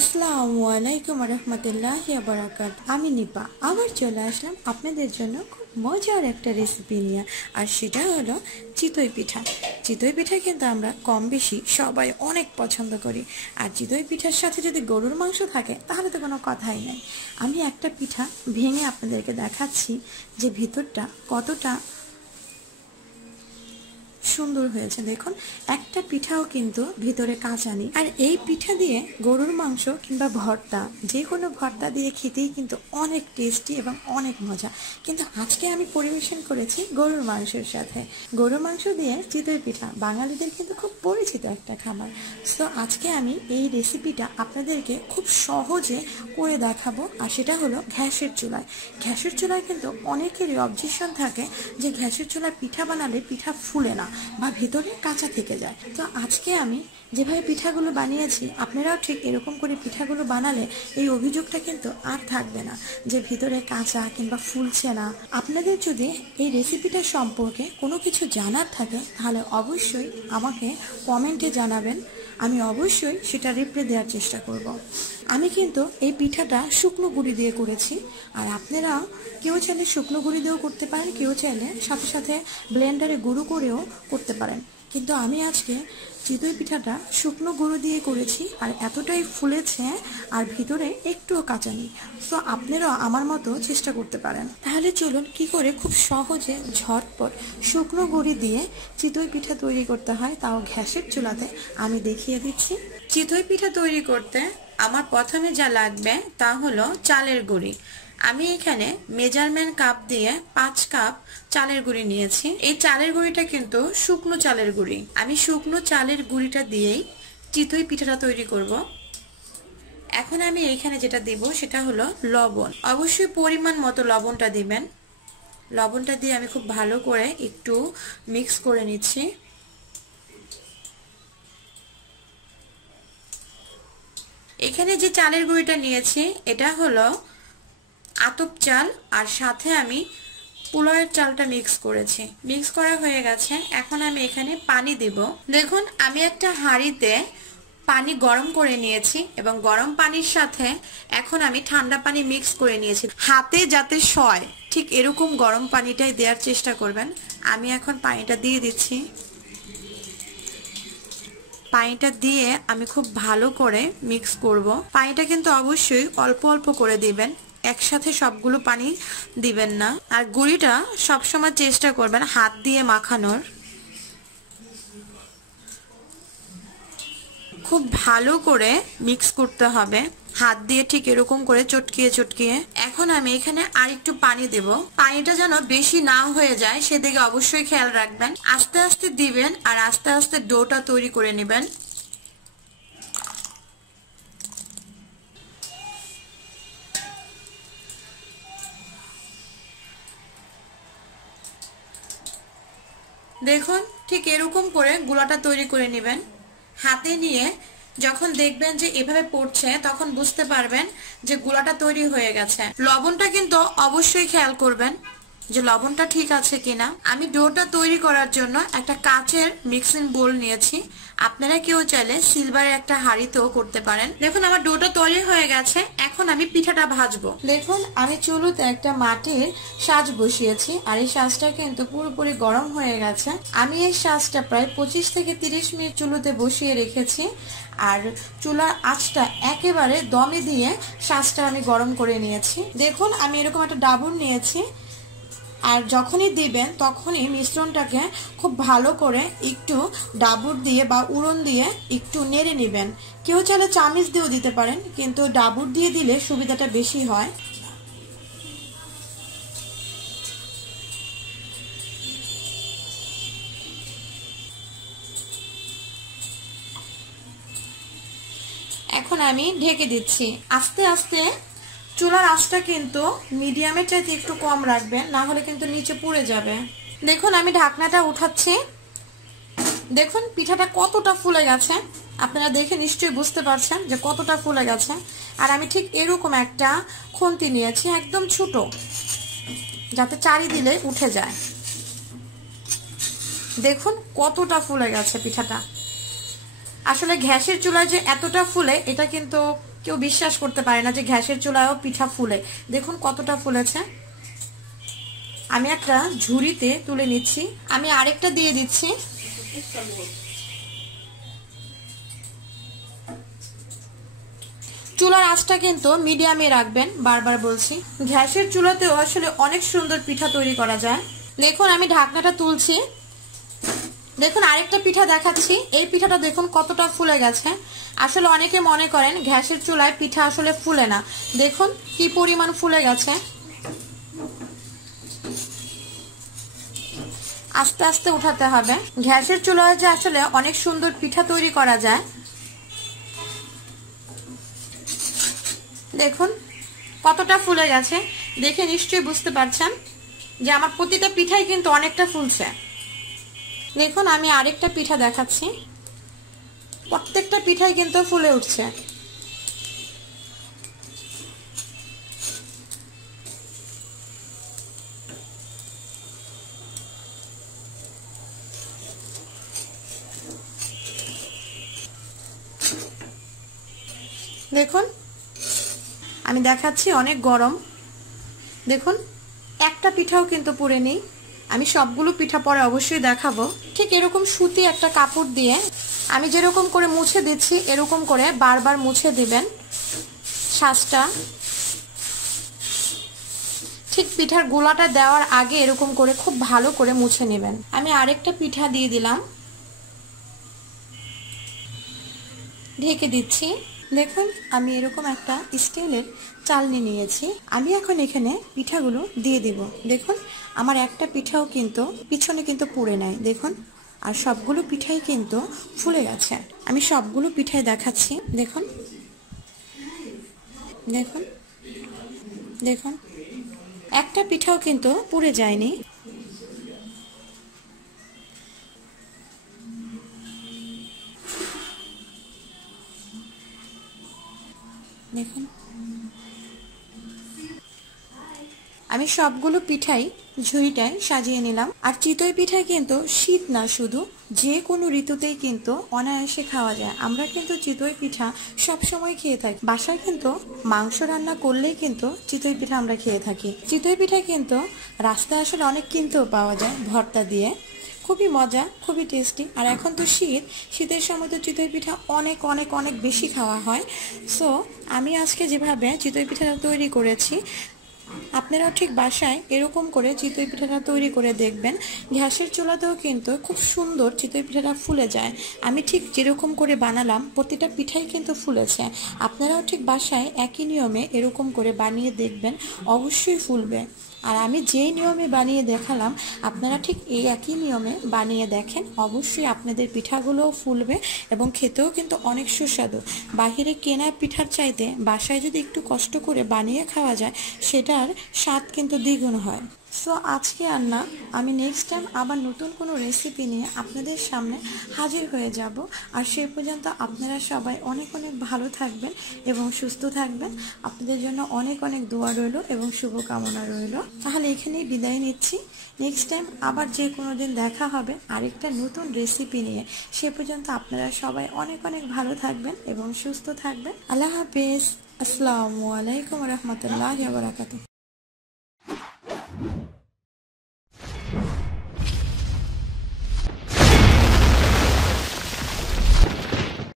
আসসালামু আলাইকুম রহমতুল্লাহি ওয়া বারাকাতুহু। আমি নিপা আবার চলে আসলাম আপনাদের জন্য খুব মজার একটা রেসিপি নিয়ে, আর সেটা হলো চিতই পিঠা। চিতই পিঠা কিন্তু আমরা কম বেশি সবাই অনেক পছন্দ করি, আর চিতই পিঠার সাথে যদি গরুর মাংস থাকে তাহলে তো কোনো কথাই নেই। আমি একটা পিঠা ভেঙে আপনাদেরকে দেখাচ্ছি যে ভিতরটা কতটা সুন্দর হয়েছে। দেখুন, একটা পিঠাও কিন্তু ভিতরে কাঁচা নেই। আর এই পিঠা দিয়ে গরুর মাংস কিংবা ভর্তা, যে কোনো ভর্তা দিয়ে খেতেই কিন্তু অনেক টেস্টি এবং অনেক মজা। কিন্তু আজকে আমি পরিবেশন করেছি গরুর মাংসের সাথে। গরুর মাংস দিয়ে চিতই পিঠা বাঙালিদের কিন্তু খুব পরিচিত একটা খাবার। তো আজকে আমি এই রেসিপিটা আপনাদেরকে খুব সহজে করে দেখাবো, আর সেটা হলো গ্যাসের চুলায়। গ্যাসের চুলায় কিন্তু অনেকেরই অবজেকশন থাকে যে গ্যাসের চুলায় পিঠা বানালে পিঠা ফুলে না বা ভিতরে কাঁচা থেকে যায়। তো আজকে আমি যেভাবে পিঠাগুলো বানিয়েছি, আপনারাও ঠিক এরকম করে পিঠাগুলো বানালে এই অভিযোগটা কিন্তু আর থাকবে না যে ভিতরে কাঁচা কিংবা ফুলছে না। আপনাদের যদি এই রেসিপিটা সম্পর্কে কোনো কিছু জানার থাকে তাহলে অবশ্যই আমাকে কমেন্টে জানাবেন, আমি অবশ্যই সেটা রিপ্লাই দেওয়ার চেষ্টা করব। আমি কিন্তু এই পিঠাটা শুকনো গুঁড়ি দিয়ে করেছি, আর আপনারা কেউ চাইলে শুকনো গুঁড়ি দিয়েও করতে পারেন, কেউ চাইলে সাথে সাথে ব্লেন্ডারে গুঁড়ো করেও করতে পারেন। কিন্তু আমি আজকে চিতই পিঠাটা শুকনো গুঁড়ো দিয়ে করেছি, আর এতটাই ফুলেছে আর ভিতরে একটুও কাঁচা নেই। তো আপনারাও আমার মতো চেষ্টা করতে পারেন। তাহলে চলুন কি করে খুব সহজে ঝটপট শুকনো গুঁড়ি দিয়ে চিতই পিঠা তৈরি করতে হয়, তাও গ্যাসের চুলাতে, আমি দেখিয়ে দিচ্ছি। চিতই পিঠা তৈরি করতে আমার প্রথমে যা লাগবে তা হলো চালের গুঁড়ি। আমি এখানে মেজারমেন্ট কাপ দিয়ে 5 কাপ চালের গুঁড়ি নিয়েছি। এই চালের গুঁড়িটা কিন্তু শুকনো চালের গুঁড়ি। আমি শুকনো চালের গুঁড়িটা দিয়েই চিতই পিঠাটা তৈরি করব। এখন আমি এখানে যেটা দেব সেটা হলো লবণ। অবশ্যই পরিমাণ মতো লবণটা দিবেন। লবণটা দিয়ে আমি খুব ভালো করে একটু মিক্স করে নিচ্ছি। এখানে যে চালের গুঁড়িটা নিয়েছি এটা হলো আতপ চাল, আর সাথে আমি পোলাওয়ের চালটা মিক্স করেছি। মিক্স করা হয়ে গেছে। এখন আমি এখানে পানি দেব। দেখুন, আমি একটা হাঁড়িতে পানি গরম করে নিয়েছি এবং গরম পানির সাথে এখন আমি ঠান্ডা পানি মিক্স করে নিয়েছি, হাতে যাতে সয় ঠিক এরকম গরম পানিটাই দেওয়ার চেষ্টা করবেন। আমি এখন পানিটা দিয়ে দিচ্ছি। পানিটা দিয়ে আমি খুব ভালো করে মিক্স করব। পানিটা কিন্তু অবশ্যই অল্প অল্প করে দিবেন, একসাথে সবগুলো পানি দিবেন না। আর গুঁড়িটা সবসময় চেষ্টা করবেন হাত দিয়ে মাখানোর। খুব ভালো করে মিক্স করতে হবে, হাত দিয়ে ঠিক এরকম করে চটকিয়ে চটকিয়ে। এখন আমি এখানে আর একটু পানি দেব। পানিটা যেন বেশি না হয়ে যায় সেদিকে অবশ্যই খেয়াল রাখবেন। আস্তে আস্তে দিবেন আর আস্তে আস্তে ডোটা তৈরি করে নেবেন। দেখুন, ঠিক এরকম করে গোলাটা তৈরি করে নেবেন। হাতে নিয়ে যখন দেখবেন যে এভাবে পড়ছে তখন বুঝতে পারবেন যে গোলাটা তৈরি হয়ে গেছে। লবণটা কিন্তু অবশ্যই খেয়াল করবেন যে লবণটা ঠিক আছে কিনা। আমি ডোটা তৈরি করার জন্য একটা কাচের মিক্সিং বোল নিয়েছি, আপনারা কেউ চাইলে সিলভারের একটা হাঁড়িতেও করতে পারেন। দেখুন, আমার ডোটা তৈরি হয়ে গেছে। এখন আমি পিঠাটা ভাজবো। দেখুন, আমি চুলোতে একটা মাটির সাজ বসিয়েছি, আর এই সাজটা কিন্তু পুরোপুরি গরম হয়ে গেছে। আমি এই সাজটা প্রায় 25 থেকে 30 মিনিট চুলোতে বসিয়ে রেখেছি, আর চুলার আঁচটা একেবারে দমে দিয়ে সাজটা আমি গরম করে নিয়েছি। দেখুন, আমি এরকম একটা ডাবুর নিয়েছি, আর যখনই দিবেন তখনই মিশ্রণটাকে খুব ভালো করে একটু ডাবুর দিয়ে বা উড়ন দিয়ে একটু নেড়ে নেবেন। কেউ চাইলে চামিচ দিয়েও দিতে পারেন, কিন্তু ডাবুর দিয়ে দিলে সুবিধাটা বেশি হয়। এখন আমি ঢেকে দিচ্ছি। আস্তে আস্তে চুলার আঁচটা কিন্তু মিডিয়ামের চাইতে একটু কম রাখবেন, না হলে কিন্তু নিচে পুড়ে যাবে। দেখুন, আমি ঢাকনাটা উঠাচ্ছি। দেখুন পিঠাটা কতটা ফুলে গেছে, আপনারা দেখে নিশ্চয়ই বুঝতে পারছেন যে কতটা ফুলে গেছে। আর আমি ঠিক এরকম একটা খুন্তি নিয়েছি, একদম ছোট, যাতে চারি দিলে উঠে যায়। দেখুন কতটা ফুলে গেছে পিঠাটা। আসলে গ্যাসের চুলায় যে এতটা ফুলে এটা কিন্তু কেউ বিশ্বাস করতে পারে না যে গ্যাসের চুলায়ও পিঠা ফুলে। দেখুন কতটা ফুলেছে। আমি একটা ঝুড়িতে তুলে নিচ্ছি। আমি আরেকটা দিয়ে দিচ্ছি। চুলার আঁচটা কিন্তু মিডিয়ামে রাখবেন, বারবার বলছি। গ্যাসের চুলাতেও আসলে অনেক সুন্দর পিঠা তৈরি করা যায়। দেখুন আমি ঢাকনাটা তুলছি। দেখুন আরেকটা পিঠা দেখাচ্ছি। এই পিঠাটা দেখুন কতটা ফুলে গেছে। আসলে অনেকে মনে করেন গ্যাসের চুলায় পিঠা আসলে ফুলে না। দেখুন কি পরিমাণ ফুলে গেছে। আস্তে আস্তে উঠাতে হবে। গ্যাসের চুলায় যে আসলে অনেক সুন্দর পিঠা তৈরি করা যায়। দেখুন কতটা ফুলে গেছে, দেখে নিশ্চয়ই বুঝতে পারছেন যে আমার প্রতিটা পিঠাই কিন্তু অনেকটা ফুলছে। দেখুন আমি আরেকটা পিঠা দেখাচ্ছি। প্রত্যেকটা পিঠাই কিন্তু ফুলে উঠছে। দেখুন আমি দেখাচ্ছি, অনেক গরম। দেখুন একটা পিঠাও কিন্তু পুড়ে নেই। আমি সবগুলো পিঠা পরে অবশ্যই দেখাবো। ঠিক এরকম সুতি একটা কাপড় দিয়ে আমি যেরকম করে মুছে দিচ্ছি এরকম করে বারবার মুছে দিবেন শাঁসটা। ঠিক পিঠার গোলাটা দেওয়ার আগে এরকম করে খুব ভালো করে মুছে নেবেন। আমি আরেকটা পিঠা দিয়ে দিলাম, ঢেকে দিচ্ছি। দেখুন আমি এরকম একটা স্টিলের চালনি নিয়েছি। আমি এখন এখানে পিঠাগুলো দিয়ে দিব। দেখুন আমার একটা পিঠাও কিন্তু পিছনে কিন্তু পুড়ে নাই। দেখুন আর সবগুলো পিঠাই কিন্তু ফুলে গেছে। আমি সবগুলো পিঠাই দেখাচ্ছি। দেখুন দেখুন দেখুন একটা পিঠাও কিন্তু পুড়ে যায়নি। দেখুন আমি সবগুলো পিঠাই ঝুড়িটায় সাজিয়ে নিলাম। আর চিতই পিঠা কিন্তু শীত না, শুধু যে কোনো ঋতুতেই কিন্তু অনায়াসে খাওয়া যায়। আমরা কিন্তু চিতই পিঠা সব সময় খেয়ে থাকি। বাসায় কিন্তু মাংস রান্না করলেই কিন্তু চিতই পিঠা আমরা খেয়ে থাকি। চিতই পিঠা কিন্তু রাস্তায় আসলে অনেক কিনতেও পাওয়া যায় ভর্তা দিয়ে। খুবই মজা, খুবই টেস্টি। আর এখন তো শীতের সময় তো চিতই পিঠা অনেক অনেক অনেক বেশি খাওয়া হয়। সো আমি আজকে যেভাবে চিতই পিঠাটা তৈরি করেছি, আপনারাও ঠিক বাসায় এরকম করে চিতই পিঠাটা তৈরি করে দেখবেন। গ্যাসের চুলাতেও কিন্তু খুব সুন্দর চিতই পিঠাটা ফুলে যায়। আমি ঠিক যেরকম করে বানালাম প্রতিটা পিঠাই কিন্তু ফুলেছে। আপনারাও ঠিক বাসায় একই নিয়মে এরকম করে বানিয়ে দেখবেন, অবশ্যই ফুলবে। আর আমি যেই নিয়মে বানিয়ে দেখালাম আপনারা ঠিক এই একই নিয়মে বানিয়ে দেখেন, অবশ্যই আপনাদের পিঠাগুলোও ফুলবে এবং খেতেও কিন্তু অনেক সুস্বাদু। বাহিরে কেনা পিঠার চাইতে বাসায় যদি একটু কষ্ট করে বানিয়ে খাওয়া যায় সেটার স্বাদ কিন্তু দ্বিগুণ হয়। সো আজকে আর না, আমি নেক্সট টাইম আবার নতুন কোনো রেসিপি নিয়ে আপনাদের সামনে হাজির হয়ে যাব। আর সেই পর্যন্ত আপনারা সবাই অনেক অনেক ভালো থাকবেন এবং সুস্থ থাকবেন। আপনাদের জন্য অনেক অনেক দোয়া রইল এবং শুভকামনা রইল। তাহলে এখানেই বিদায় নিচ্ছি। নেক্সট টাইম আবার যে কোনো দিন দেখা হবে আরেকটা নতুন রেসিপি নিয়ে। সে পর্যন্ত আপনারা সবাই অনেক অনেক ভালো থাকবেন এবং সুস্থ থাকবেন। আল্লাহ হাফেজ। আসসালামু আলাইকুম রহমতুল্লাহি ওয়া বারাকাতুহু।